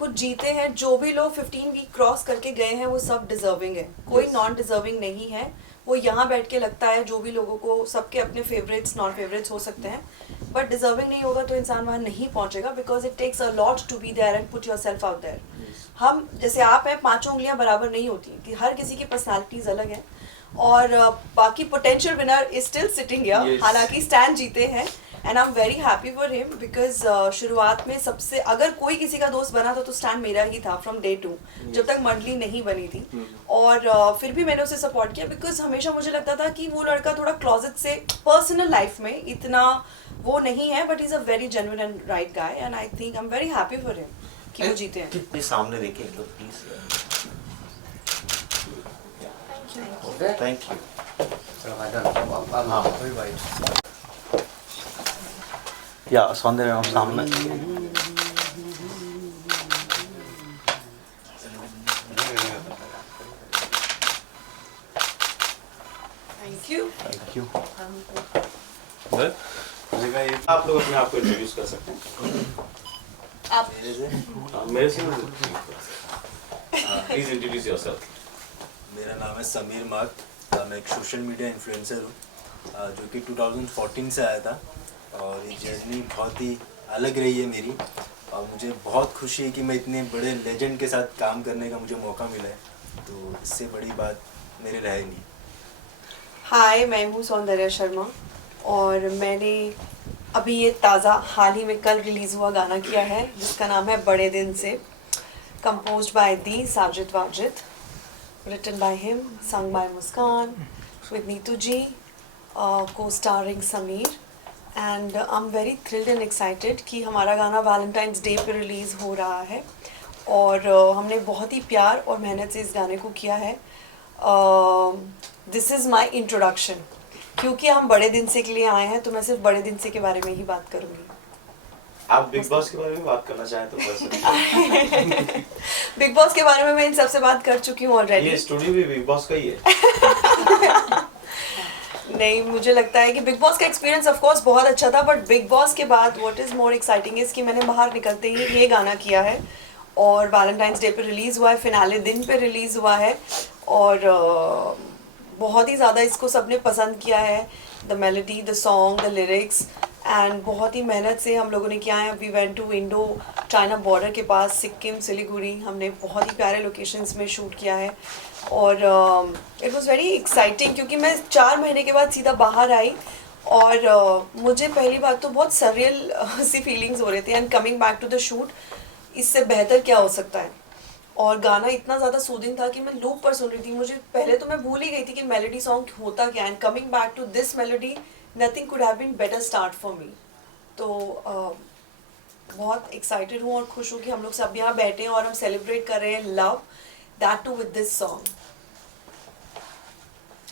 देखो जीते हैं जो भी लोग 15 वीक क्रॉस करके गए हैं वो सब डिजर्विंग है, कोई नॉन डिजर्विंग नहीं है। वो यहाँ बैठ के लगता है जो भी लोगों को, सबके अपने फेवरेट्स नॉन फेवरेट्स हो सकते हैं, बट डिजर्विंग नहीं होगा तो इंसान वहाँ नहीं पहुँचेगा, because it takes a lot to be there and put yourself out there. हम जैसे आप हैं, पांचों उंगलियां बराबर नहीं होती कि हर किसी की पर्सनालिटीज अलग है, और बाकी potential winner is still sitting here, हालांकि स्टैन जीते हैं and I am very happy for him because शुरुआत में सबसे अगर कोई किसी का दोस्त बना था तो स्टैन मेरा ही था फ्रॉम डे 2, जब तक मंडली नहीं बनी थी। और फिर भी मैंने उसे सपोर्ट किया बिकॉज हमेशा मुझे लगता था कि वो लड़का थोड़ा क्लोजेट से पर्सनल लाइफ में इतना वो नहीं है, but is a very genuine and right guy and I think I am very happy for him कि वो जीते हैं। कितने सामने देखें तो प्लीज। Thank you. या सौंदर्य मैम सामने। Thank you. Thank you. आप लोग अपने आप को इंट्रोड्यूस कर सकते हैं। आप मेरे से प्लीज इंट्रोड्यूस योरसेल्फ। मेरा नाम है समीर मार्क, मैं एक सोशल मीडिया इन्फ्लुएंसर हूँ जो कि 2014 से आया था, और ये जर्नी बहुत ही अलग रही है मेरी, और मुझे बहुत खुशी है कि मैं इतने बड़े लेजेंड के साथ काम करने का मुझे मौका मिला है, तो इससे बड़ी बात मेरे रहे नहीं। हाय, मैं हूँ सौंदर्य शर्मा और मैंने अभी ये ताज़ा हाल ही में कल रिलीज़ हुआ गाना किया है जिसका नाम है बड़े दिन से, composed by the Sajid Wajid, written by him, sung by Muskan, with Neetu ji, co-starring Sameer, and I'm very thrilled and excited कि हमारा गाना Valentine's Day पे रिलीज़ हो रहा है, और हमने बहुत ही प्यार और मेहनत से इस गाने को किया है। दिस इज़ माई इंट्रोडक्शन, क्योंकि हम बड़े दिन से के लिए आए हैं तो मैं सिर्फ बड़े दिन से के बारे में ही बात करूँगी। आप बिग बॉस के बारे में बात करना चाहें तो कर सकते हैं। बिग बॉस के बारे में मैं इन सबसे बात कर चुकी हूँ ऑलरेडी। ये स्टूडियो भी बिग बॉस का ही है। नहीं, मुझे लगता है कि बिग बॉस का एक्सपीरियंस ऑफ कोर्स बहुत अच्छा था, बट बिग बॉस के बाद what is more exciting is कि मैंने बाहर निकलते ही ये गाना किया है और वैलेंटाइंस डे पे रिलीज़ हुआ है, फिनाले दिन पे रिलीज़ हुआ है, और बहुत ही ज़्यादा इसको सबने पसंद किया है, the melody, the song, the lyrics, and बहुत ही मेहनत से हम लोगों ने किया है। We went to Indo China border के पास सिक्किम सिलीगुड़ी, हमने बहुत ही प्यारे लोकेशंस में शूट किया है, और इट वाज वेरी एक्साइटिंग क्योंकि मैं 4 महीने के बाद सीधा बाहर आई, और मुझे पहली बात तो बहुत सरियल सी फीलिंग्स हो रहे थे, and coming back to the shoot, इससे बेहतर क्या हो सकता है। और गाना इतना ज़्यादा सूदिंग था कि मैं लूप पर सुन रही थी, मुझे पहले तो मैं भूल ही गई थी कि मेलोडी सॉन्ग होता क्या है, and coming back to this melody, nothing could have been better start for me. तो बहुत एक्साइटेड हूँ और खुश हूँ कि हम लोग सब यहाँ बैठे हैं और हम सेलिब्रेट कर रहे हैं love, that too with this song.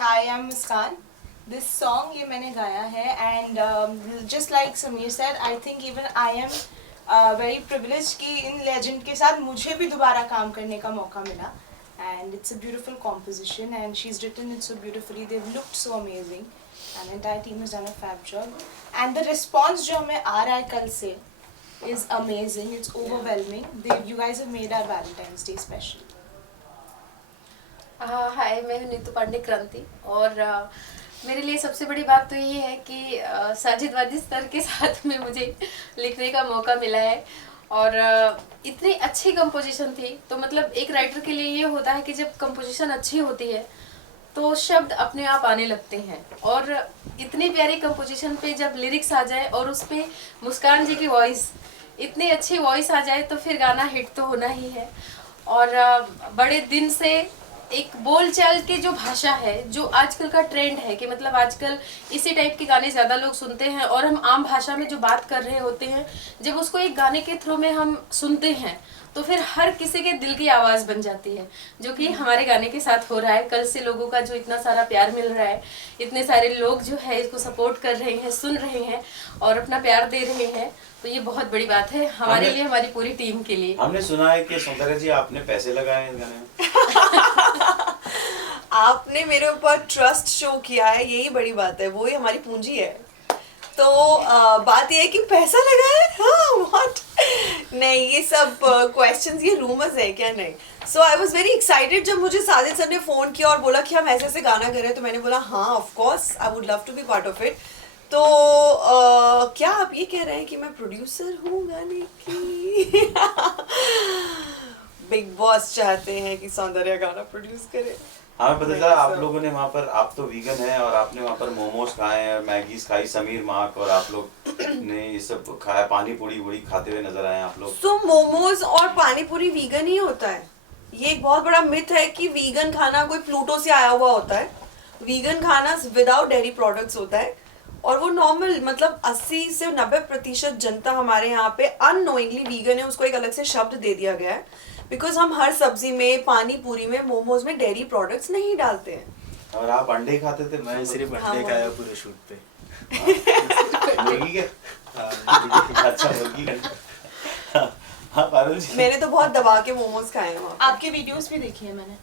Hi, I'm Muskan. This song ये मैंने गाया है, and just like Sameer said, I think even I am very privileged कि इन legend के साथ मुझे भी दोबारा काम करने का मौका मिला, and it's a beautiful composition and she's written it so beautifully. They've looked so amazing and the entire team has done a fab job, and the response जो हमें आ रहा है कल से is amazing. It's overwhelming. You guys have made our Valentine's Day special. हाय, मैं हूँ नीतू पांडे क्रांति, और मेरे लिए सबसे बड़ी बात तो ये है कि साजिद वाजिद सर के साथ में मुझे लिखने का मौका मिला है, और इतनी अच्छी कंपोजिशन थी। तो मतलब एक राइटर के लिए ये होता है कि जब कंपोजिशन अच्छी होती है तो शब्द अपने आप आने लगते हैं, और इतनी प्यारी कंपोजिशन पे जब लिरिक्स आ जाए और उस पर मुस्कान जी की वॉइस, इतनी अच्छी वॉइस आ जाए तो फिर गाना हिट तो होना ही है। और बड़े दिन से एक बोलचाल की जो भाषा है, जो आजकल का ट्रेंड है कि मतलब आजकल इसी टाइप के गाने ज़्यादा लोग सुनते हैं, और हम आम भाषा में जो बात कर रहे होते हैं, जब उसको एक गाने के थ्रू में हम सुनते हैं तो फिर हर किसी के दिल की आवाज़ बन जाती है, जो कि हमारे गाने के साथ हो रहा है। कल से लोगों का जो इतना सारा प्यार मिल रहा है, इतने सारे लोग जो है इसको सपोर्ट कर रहे हैं, सुन रहे हैं और अपना प्यार दे रहे हैं, तो ये बहुत बड़ी बात है हमारे लिए, हमारी पूरी टीम के लिए। हमने सुना है कि सौंदर्य जी आपने पैसे लगाए इस गाने में। आपने मेरे ऊपर ट्रस्ट शो किया है, यही बड़ी बात है, वही हमारी पूंजी है। तो बात ये है कि पैसा लगा है, हाँ व्हाट, नहीं ये सब क्वेश्चंस ये रूमर्स है क्या? नहीं. सो आई वाज वेरी एक्साइटेड जब मुझे साजिद सर ने फ़ोन किया और बोला कि हम ऐसे ऐसे गाना कर रहे हैं, तो मैंने बोला हाँ of course I would love to be part of it. तो क्या आप ये कह रहे हैं कि मैं प्रोड्यूसर हूँ गाने की? बिग बॉस चाहते हैं कि सौंदर्या गाना प्रोड्यूस करे. हमें पता चला आप लोगों ने वहाँ पर, आप तो वीगन हैं और आपने वहाँ पर मोमोज खाए हैं, मैगीज खाई, समीर मार्क और आप लोग ने ये सब खाया, पानी पूरी वूड़ी खाते हुए नजर आए आप लोग. तो मोमोज और पानी पूरी वीगन ही होता है. ये एक बहुत बड़ा मिथ है कि वीगन खाना कोई प्लूटो से आया हुआ होता है. वीगन खाना विदाउट डेयरी प्रोडक्ट्स होता है और वो नॉर्मल मतलब 80 से 90% जनता हमारे यहाँ पे अननोइंगली वीगन है, उसको एक अलग से शब्द दे दिया गया है बिकॉज हम हर सब्जी में, पानी पूरी में, मोमोज में डेयरी प्रोडक्ट्स नहीं डालते हैं. और आप अंडे ही खाते थे? मैं सिर्फ हाँ, अंडे खाया पूरे शूट पे। मुर्गी के? हाँ, अच्छा मुर्गी का. हाँ पारुल जी. मैंने तो बहुत दबा के मोमोज खाए हैं वहाँ पे. आपके वीडियोस भी देखी है मैंने.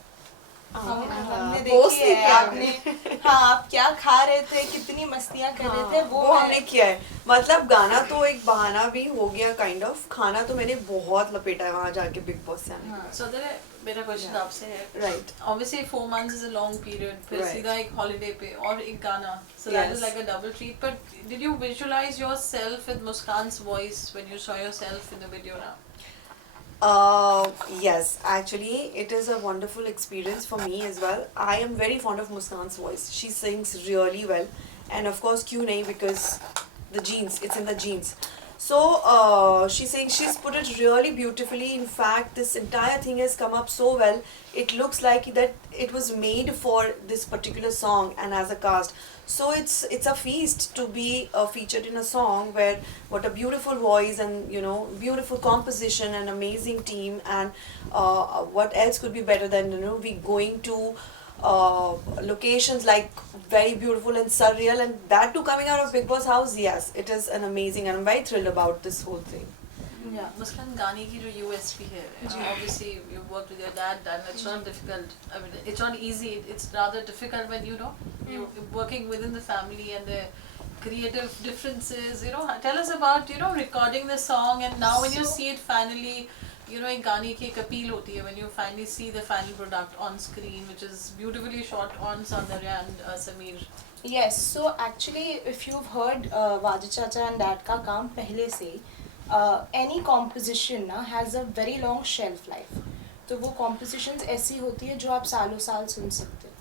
हमने पोस्ट देखी नहीं है किया आपने. हाँ आप क्या खा रहे थे, कितनी मस्तियाँ कर रहे थे, वो हमने किया है. मतलब गाना तो एक बहाना भी हो गया काइंड ऑफ. खाना तो मैंने बहुत लपेटा है वहाँ जाके बिग बॉस से आने. हाँ, so there मेरा क्वेश्चन आपसे है. Right. Obviously 4 months is a long period. फिर Right. सीधा एक holiday पे और एक गाना. So that Yes. is like a double treat. But did you visualize yourself with Muskan's voice when you saw yourself in the video now? Yes, actually it is a wonderful experience for me as well. I am very fond of Muskan's voice. She sings really well, and of course क्यों नहीं, because the genes, it's in the genes. So she's put it really beautifully. In fact, this entire thing has come up so well. It looks like that it was made for this particular song and as a cast. So it's a feast to be featured in a song where what a beautiful voice and beautiful composition and amazing team, and what else could be better than we going to locations like very beautiful and surreal, and that too coming out of Big Boss house. Yes, it is an amazing, and I'm very thrilled about this whole thing. Yeah, Muskan गाने की जो USP है, obviously you worked with your dad and it's not difficult. I mean, it's not easy. It's rather difficult when you're working within the family and the creative differences. Tell us about recording the song, and now when you see it finally, एक गाने की एक appeal होती है when you finally see the final product on screen, which is beautifully shot on Saundarya and Sameer. Yes, so actually if you've heard Wajid Chacha and Dad का काम पहले से, any composition ना has a very long shelf life. तो वो compositions ऐसी होती है जो आप सालों साल सुन सकते हो.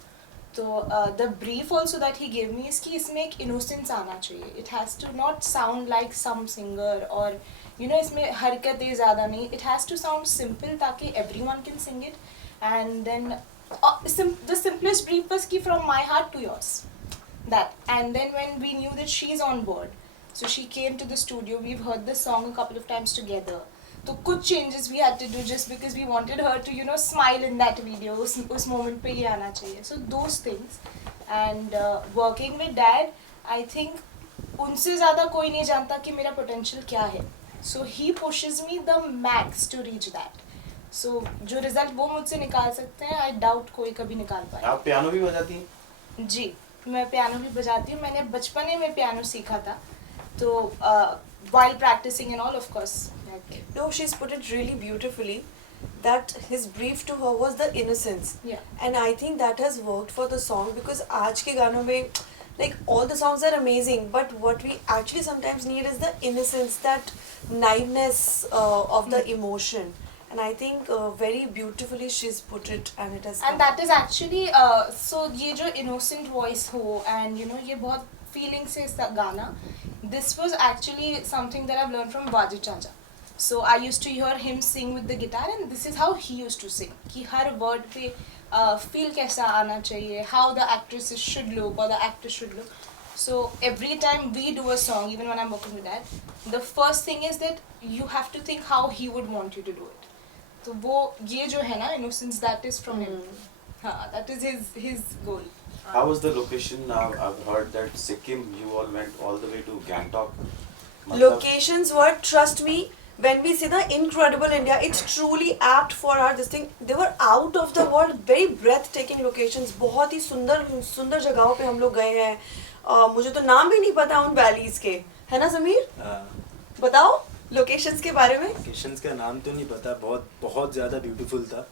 तो the brief also that he gave me is कि इसमें एक innocence आना चाहिए. It has to not sound like some singer or इसमें हरकतें ज़्यादा नहीं. It has to sound simple ताकि everyone can sing it. And then the simplest brief was कि from my heart to yours. That. And then when we knew that she's on board, so she came to the studio. We've heard the song a couple of times together. तो कुछ changes we had to do just because we wanted her to smile in that video. उस moment पे ये आना चाहिए. So those things. And working with Dad, I think उनसे ज़्यादा कोई नहीं जानता कि मेरा potential क्या है. So he pushes me the max to reach that. So जो result वो मुझसे निकाल सकते हैं, I doubt कोई कभी निकाल पाए. आप पियानो भी बजाती हैं? जी, मैं पियानो भी बजाती हूँ. मैंने बचपने में पियानो सीखा था. तो while practicing and all, of course. No, she's put it really beautifully. That his brief to her was the innocence. Yeah. And I think that has worked for the song, because आज के गानों में like all the songs are amazing, but what we actually sometimes need is the innocence, that naiveness of the emotion. And I think very beautifully she's put it, and it has. And that is actually so ये जो innocent voice हो and ये बहुत feeling से गाना, this was actually something that I've learned from Wajid Chacha. So I used to hear him sing with the guitar, and this is how he used to sing. कि हर word पे feel कैसा आना चाहिए, how the actresses should look or the actor should look. So every time we do a song, even when I'm working with that, the first thing is that you have to think how he would want you to do it. तो वो ये जो है ना innocence, that is from him. हाँ, that is his goal. How was the location? I've heard that Sikkim, you all went all the way to Gangtok. Locations were, trust me, when we say the incredible India, it's truly apt for our this thing. They were out of the world, very breathtaking locations. बहुत ही सुंदर जगहों पे हम लोग गए हैं. मुझे तो नाम भी नहीं पता उन वैलीज के, है ना समीर? बताओ. लोकेशंस के बारे में? लोकेशंस का नाम तो नहीं पता, बहुत बहुत ज़्यादा ब्यूटीफुल था।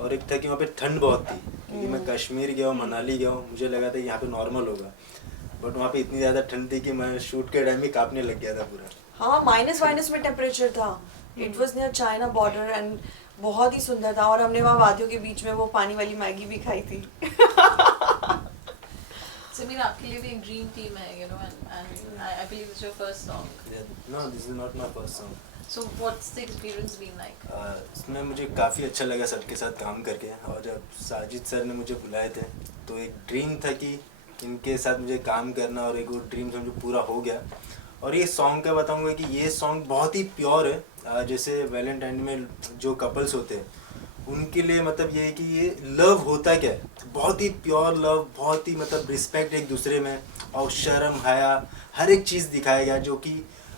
और एक था कि वहाँ पे ठंड बहुत थी, क्योंकि मैं कश्मीर गया हूँ, मनाली गया हूँ, मुझे लगा था कि यहाँ पे नॉर्मल होगा, बट वहाँ पे इतनी ज़्यादा ठंड थी कि मैं शूट के टाइम में कांपने लग गया था पूरा। हाँ, माइनस में टेम्परेचर था। It was near China border and बहुत ही सुंदर था। और हमने वहाँ वादियों के बीच में वो पानी वाली मैगी भी खाई थी। Samir, आपके लिए भी एक ड्रीम टीम है, you know, and I believe it's your first song. No, this is not my first song. So what's the experience been like? इसमें मुझे काफ़ी अच्छा लगा सबके साथ काम करके, और जब साजिद सर ने मुझे बुलाए थे तो एक ड्रीम था कि इनके साथ मुझे काम करना, और एक वो ड्रीम था मुझे पूरा हो गया। और ये सॉन्ग का बताऊंगा कि ये सॉन्ग बहुत ही प्योर है। जैसे वैलेंटाइन में जो कपल्स होते हैं उनके लिए मतलब ये है कि ये लव होता क्या है, बहुत ही प्योर लव, बहुत ही मतलब रिस्पेक्ट एक दूसरे में, और शर्म हया हर एक चीज़ दिखाया गया जो कि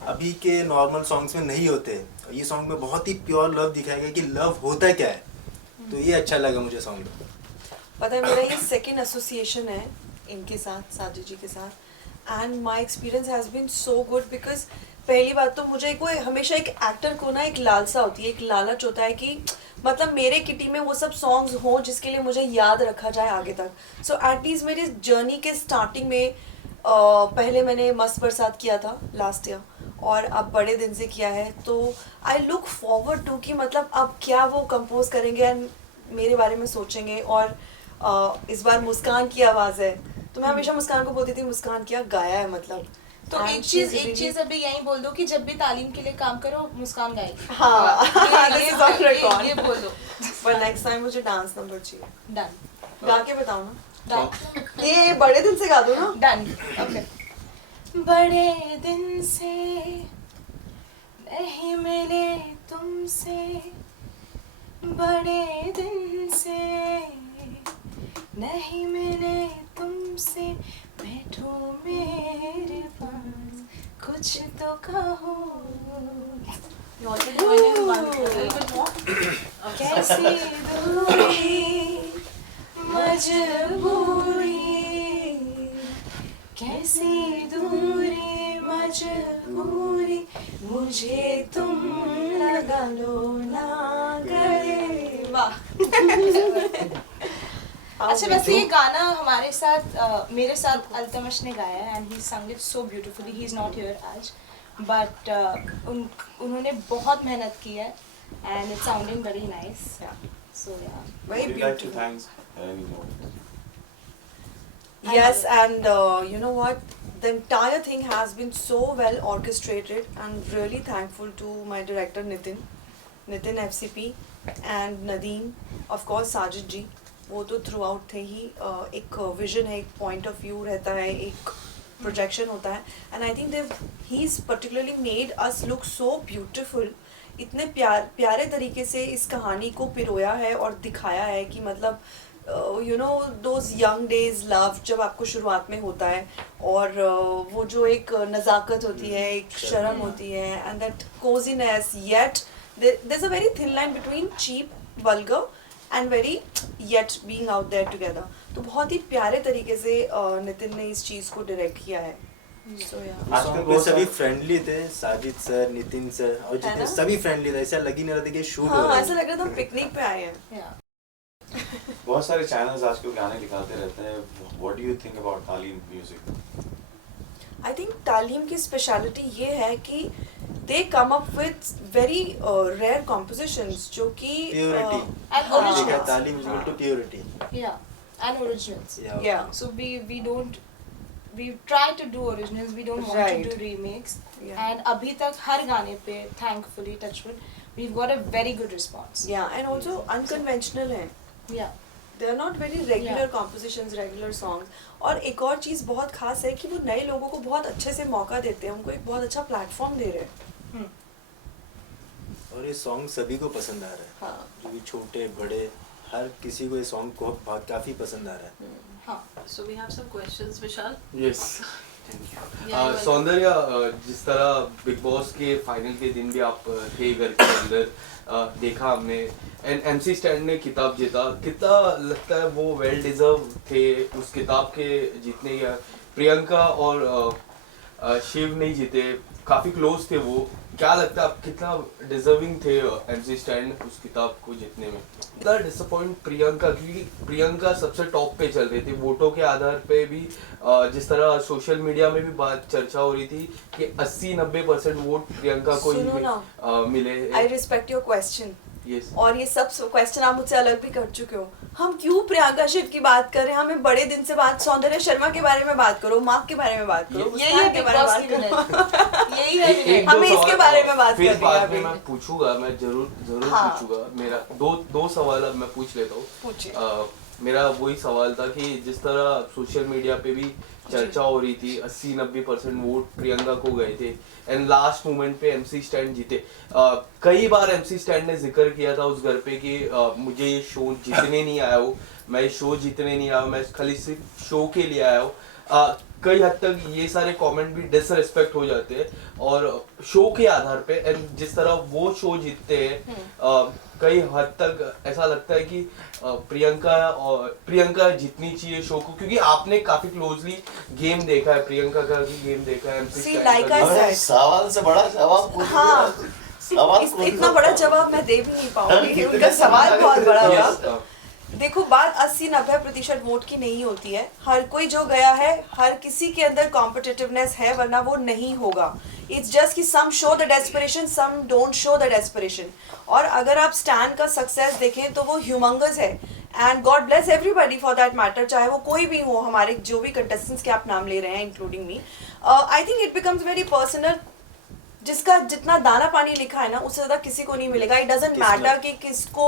अभी के नॉर्मल सॉन्ग्स में नहीं होते। ये सॉन्ग में बहुत ही प्योर लव दिखाया गया कि लव होता क्या है, तो ये अच्छा लगा मुझे सॉन्ग। पता है मेरा ये सेकंड एसोसिएशन है इनके साथ, साजिद जी के साथ, and my experience has been so good. Because पहली बात तो मुझे कोई हमेशा एक एक्टर को ना एक लालसा होती है, एक लालच होता है कि मतलब मेरे किटी में वो सब सॉन्ग्स हों जिसके लिए मुझे याद रखा जाए आगे तक। सो एटलीस्ट मेरी जर्नी के स्टार्टिंग में पहले मैंने मस्त बरसात किया था लास्ट ईयर, और अब बड़े दिन से किया है, तो आई लुक फॉरवर्ड टू कि मतलब अब क्या वो कंपोज करेंगे एंड मेरे बारे में सोचेंगे। और इस बार मुस्कान की आवाज़ है, तो मैं हमेशा मुस्कान को बोलती थी मुस्कान क्या गाया है मतलब। तो And एक she's चीज really- अभी यहीं बोल दो कि जब भी तालीम के लिए काम करो मुस्कान गाएगी। हाँ, this is on record. ये बोल दो। पर नेक्स्ट टाइम मुझे डांस नंबर चाहिए, डन गा के बताओ ना। डन ये बड़े दिन से गा दो ना। Done okay. बड़े दिन से नहीं मिले तुमसे, बड़े दिन से नहीं मिले तुमसे, बैठो मेरे पास कुछ तो कहो। You want to join in one a little bit more? कैसी दूरी मजबूरी, कैसी दूरी मजबूरी, मुझे तुम लगा लो ना गले। वाह। अच्छा, वैसे ये गाना हमारे साथ मेरे साथ अल्तमश ने गाया है, and he sung it so beautifully. He is not here आज, बट उन्होंने बहुत मेहनत की है, and it's sounding very nice. So yeah Very Would you like to beautiful. thanks anymore? Yes, and you know what? The entire thing has been so well orchestrated, and really thankful to my director Nitin FCP, and Nadeem, of course Sajid ji. वो तो through out थे ही। एक vision है, एक point of view रहता है, एक projection होता है, and I think Dev he is particularly made us look so beautiful. इतने प्यारे तरीके से इस कहानी को पिरोया है और दिखाया है कि मतलब you know those young days love जब आपको शुरुआत में होता है, और वो जो एक नज़ाकत होती है, एक शर्म होती है, and that cosiness, yet there is a very thin line between cheap, vulgar and very yet being out there together. तो बहुत ही प्यारे तरीके से नितिन ने इस चीज़ को डायरेक्ट किया है। सो या आजकल वो बहुत सभी सारे- फ्रेंडली थे, साजिद सर, नितिन सर और है जितने ना? सभी फ्रेंडली थे, ऐसा लग ही नहीं रहा था कि शूट हो हाँ, रहा ऐसा है। लग रहा था हम पिकनिक पे आए हैं। या बहुत सारे चैनल्स आजकल गाने दिखाते रहते हैं। What do you think about Taleem music? I think Taleem की स्पेशलिटी ये है कि they come up with very rare compositions जो कि प्योरिटी, एंड हाँ। Originals. Taleem is to purity. Yeah and originals. Yeah So we don't, we try to do originals, we don't want Right. to do remakes. Yeah. And अभी तक हर गाने पे thankfully touchwood we've got a very good response. या and also unconventional है, Yeah. They are not very regular Yeah. Compositions, regular songs. और एक और चीज़ बहुत खास है कि वो नए लोगों को बहुत अच्छे से मौका देते हैं, उनको एक बहुत अच्छा प्लेटफॉर्म दे रहे हैं। और ये सॉन्ग सभी को पसंद आ रहा है, हाँ। जो भी छोटे बड़े हर किसी को ये सॉन्ग को बहुत काफ़ी पसंद आ रहा है। हाँ. So we have some questions, Vishal. Yes Yeah, you are- सौंदर्य, जिस तरह बिग बॉस के फाइनल के दिन भी आप थे घर के अंदर, देखा हमने, एंड एमसी स्टैंड ने खिताब जीता, कितना लगता है वो वेल डिजर्व थे उस खिताब के जीतने का? प्रियंका और शिव नहीं जीते, काफ़ी क्लोज थे वो, क्या लगता है आप कितना डिजर्विंग थे एमसी स्टैंड उस किताब को जीतने में? कितना डिसअपॉइंट प्रियंका, क्योंकि प्रियंका सबसे टॉप पे चल रही थी वोटों के आधार पे भी, जिस तरह सोशल मीडिया में भी बात चर्चा हो रही थी कि 80-90% वोट प्रियंका को ही सुनो ना, मिले। I respect your question, Yes. और ये सब क्वेश्चन आप मुझसे अलग भी कर चुके हो। हम क्यों प्रियंका शिव की बात कर रहे हैं? हमें बड़े दिन से बात सौंदर्य शर्मा के बारे में बात करो, मार्क के बारे में बात करो, यही मुस्कान है के बिग बारे में बॉस बात की करो। यही है विनय। एक दो हमें इसके सवाल, बारे में बात फिर करनी बाद है में अभी। मैं पूछूंगा, मैं जरूर हाँ। पूछूंगा। मेरा दो सवाल अब मैं पूछ लेता हूँ। पूछिए। मेरा वही सवाल था कि जिस तरह सोशल मीडिया पे भी चर्चा हो रही थी 80-90% वोट प्रियंका को गए थे एंड लास्ट मोमेंट पे एमसी स्टैंड जीते। कई बार एमसी स्टैंड ने जिक्र किया था उस घर पे कि मुझे ये शो जीतने नहीं आया हूँ, मैं ये शो जीतने नहीं आया हूँ, मैं खाली सिर्फ शो के लिए आया हूँ। कई हद तक ये सारे कमेंट भी डिसरिस्पेक्ट हो जाते हैं और शो के आधार पे, एंड जिस तरह वो शो जीतते हैं कई हद तक ऐसा लगता है कि प्रियंका जीतनी चाहिए शो को, क्योंकि आपने काफी क्लोजली गेम देखा है, प्रियंका का भी गेम देखा है, MC See, स्टैंड like का I भी। said, सवाल से बड़ा जवाब पूछ दिया। हाँ, सवाल कौन इतना सा बड़ा था? जवाब मैं दे भी नहीं पाऊंगी, कितने उनका सवाल बहुत बड़ा Yes, था। देखो, बात 80-90% वोट की नहीं होती है। हर कोई जो गया है, हर किसी के अंदर कॉम्पिटिटिवनेस है, वरना वो नहीं होगा। इट्स जस्ट कि some show the desperation, some don't show the desperation. और अगर आप स्टैन का सक्सेस देखें तो वो ह्यूमंगस है, and God bless everybody for that matter, चाहे वो कोई भी हो, हमारे जो भी कंटेस्टेंट्स के आप नाम ले रहे हैं including me. I think it becomes very personal. जिसका जितना दाना पानी लिखा है ना, उससे ज़्यादा किसी को नहीं मिलेगा। इट डजेंट मैटर कि किसको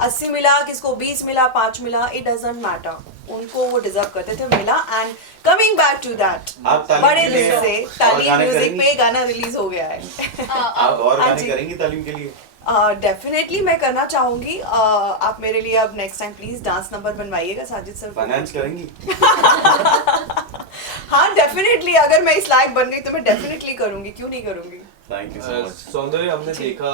80 मिला, किसको 20 मिला, 5 मिला, इट डजेंट मैटर। उनको वो डिजर्व करते थे, मिला। And coming back to that, आप तालीम बड़े के लिए दिन से और तालीम गाने म्यूजिक करेंगी? पे गाना रिलीज हो गया है। आप और हाँ गाने जी। करेंगी तालीम के लिए? डेफिनेटली मैं करना चाहूंगी। आप मेरे लिए अब next time please dance number बनवाइएगा साजिद सर। फाइनेंस करेंगी? हाँ डेफिनेटली, अगर मैं इस लायक बन गई तो मैं डेफिनेटली करूंगी, क्यों नहीं करूंगी। Thank you so much. सौंदर्य, हमने देखा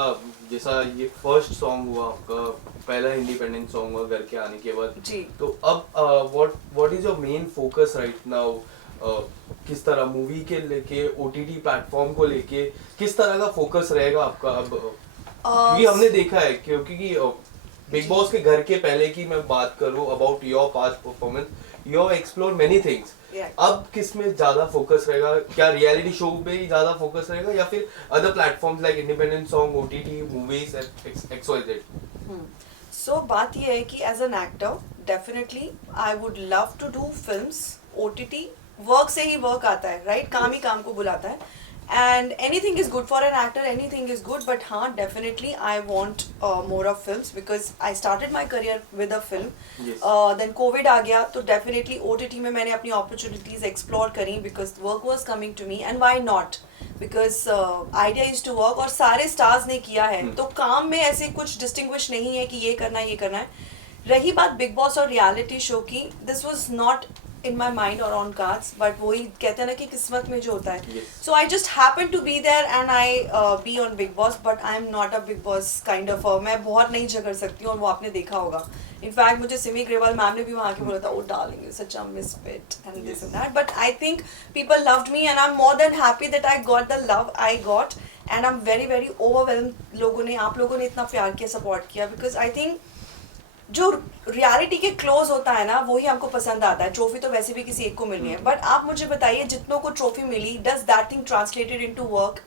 जैसा ये फर्स्ट सॉन्ग हुआ आपका, पहला इंडिपेंडेंट सॉन्ग हुआ घर के आने के बाद जी। तो अब what is your main focus right now? किस तरह मूवी के लेके, OTT प्लेटफॉर्म को लेके किस तरह का फोकस रहेगा आपका अब? क्योंकि हमने देखा है क्योंकि बिग बॉस के घर के पहले की मैं बात करूं about your past performance, you explore many things. अब किस में ज्यादा फोकस रहेगा? क्या रियलिटी शो पे ही ज्यादा फोकस रहेगा या फिर other platforms like independent song, OTT, movies, XYZ? So बात ये है कि as an actor definitely I would love to do films. OTT work से ही वर्क आता है, राइट? काम ही काम को बुलाता है, and anything is good for an actor, anything is good. But हाँ, definitely I want more of films because I started my career with a film. Then COVID आ गया तो डेफिनेटली OTT में मैंने अपनी अपॉर्चुनिटीज एक्सप्लोर करी because work was coming to me, and why not, because idea is to work. और सारे stars ने किया है, तो काम में ऐसे कुछ डिस्टिंग्विश नहीं है कि ये करना है, ये करना है। रही बात बिग बॉस और रियलिटी शो की, this was not in my mind or on cards, but वही कहते हैं ना कि किस्मत में जो होता है। So I just happened to be there and I be on Big Boss, but I am not a Big Boss kind of मैं बहुत नहीं झगड़ सकती हूँ, और वो आपने देखा होगा। इनफैक्ट मुझे सिमी ग्रेवाल मैम ने भी वहाँ के बोला था, oh darling, you're such a misfit and this and that, but I think people loved me and I'm more than happy that I got the love I got, and I'm very very overwhelmed। लोगों ने, आप लोगों ने इतना प्यार किया, support किया, because I think जो रियलिटी के क्लोज होता है ना, वही हमको पसंद आता है। ट्रॉफी तो वैसे भी किसी एक को मिलनी है, बट आप मुझे बताइए, जितनों को ट्रॉफी मिली, does that thing translated into work?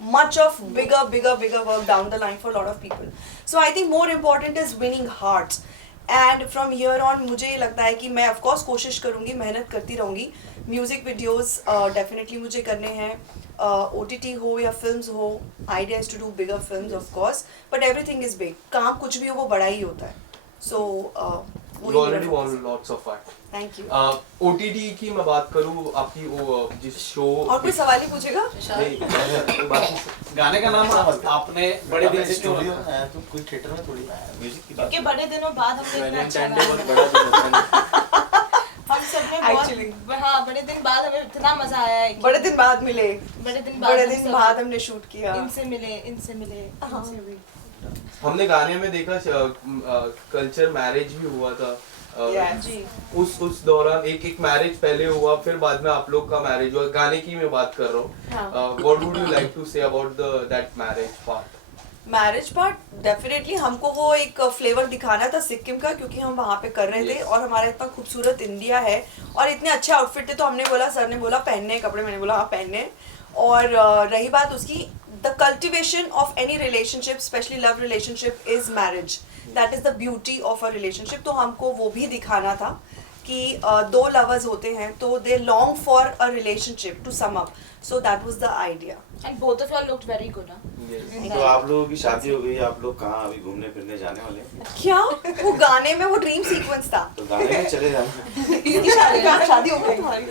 much of bigger work down the line for a lot of people. So I think more important is winning hearts, and from here on मुझे ये लगता है कि मैं of course कोशिश करूँगी, मेहनत करती रहूँगी। म्यूजिक वीडियोस डेफिनेटली मुझे करने हैं, OTT हो या फिल्म्स हो, idea is to do bigger films of course, but everything is big. काम कुछ भी हो वो बड़ा ही होता है। So You already won lots of art. Thank you. OTT की मैं बात करूँ, आपकी वो जिस शो, और कोई सवाल ही पूछेगा? गाने का नाम आपने बड़े दिन से क्यों स्टूडियो रखा? है तो कोई थिएटर में थोड़ी म्यूजिक की बात क्योंकि बड़े दिनों बाद हमने इतना अच्छा वैलेंटाइन डे गाना बहुत बड़ा दिन होता है। हम सब ने Actually. बहुत, हाँ, बड़े दिन बाद हमें इतना मजा आया है कि बड़े दिन बाद मिले, बड़े दिन बड़े हम दिन सब बाद हमने शूट किया। इनसे मिले, इनसे भी। हमने गाने में देखा कल्चर मैरिज भी हुआ था Yes. जी उस दौरान एक मैरिज पहले हुआ, फिर बाद में आप लोग का मैरिज हुआ, गाने की मैं बात कर रहा हूँ. What would you like to say about that marriage part? Marriage part definitely हमको वो एक फ्लेवर दिखाना था सिक्किम का, क्योंकि हम वहाँ पे कर रहे थे Yes. और हमारा इतना खूबसूरत इंडिया है और इतने अच्छे आउटफिट थे, तो हमने बोला, सर ने बोला पहनने कपड़े, मैंने बोला हाँ पहनने. और रही बात उसकी, the cultivation of any relationship, specially love relationship, is marriage. That is the beauty of a relationship. तो हमको वो भी दिखाना था कि दो लवर्स होते हैं तो they long for a relationship to sum up. So that was the idea. And both of you looked very good. तो आप लोगों की शादी हो गई, आप लोग कहाँ अभी घूमने फिरने जाने वाले हैं? क्या वो गाने में वो ड्रीम सीक्वेंस था. तो गाने में चले जाना. इसकी शादी हो गई तुम्हारी.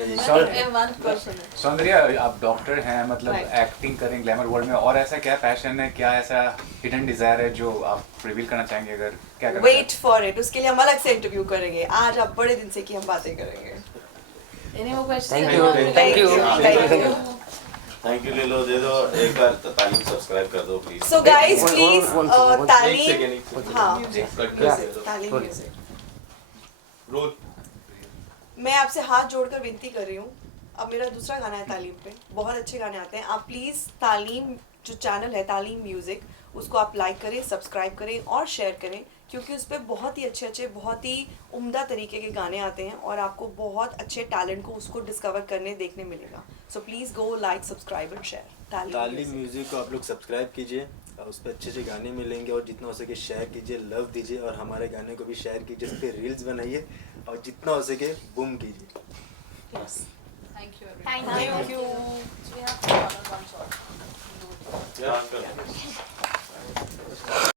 One question है. सौंदर्या, आप डॉक्टर हैं, मतलब Right. एक्टिंग करें ग्लैमर वर्ल्ड में, और ऐसा क्या पैशन है, क्या ऐसा हिडन डिजायर है जो आप रिवील करना चाहेंगे? अगर क्या करना वेट फॉर इट, उसके लिए हम अलग से इंटरव्यू करेंगे. आज आप बड़े दिन से की हम बातें करेंगे. Any more questions? Thank you. Thank you. Thank you. Thank you. ले लो, दे दो एक बार. तालीम सब्सक्राइब कर दो please. So guys One- please one second. तालीम. हाँ कट तालीम Sorry. म्यूजिक. रोल. मैं आपसे हाथ जोड़कर विनती कर रही हूँ. अब मेरा दूसरा गाना है तालीम पे, बहुत अच्छे गाने आते हैं. आप प्लीज़ तालीम जो चैनल है तालीम म्यूज़िक, उसको आप लाइक करें, सब्सक्राइब करें और शेयर करें, क्योंकि उस पर बहुत ही अच्छे बहुत ही उम्दा तरीके के गाने आते हैं और आपको बहुत अच्छे टैलेंट को उसको डिस्कवर करने देखने मिलेगा. So please go like, subscribe and share. तालीम म्यूज़िक को आप लोग सब्सक्राइब कीजिए और उस पर अच्छे अच्छे गाने मिलेंगे और जितना हो सके शेयर कीजिए, लव दीजिए और हमारे गाने को भी शेयर कीजिए, उस पर रील्स बनाइए और जितना हो सके बूम कीजिए. Thank you everyone. Thank you. So we have one-on-one talk. Yeah.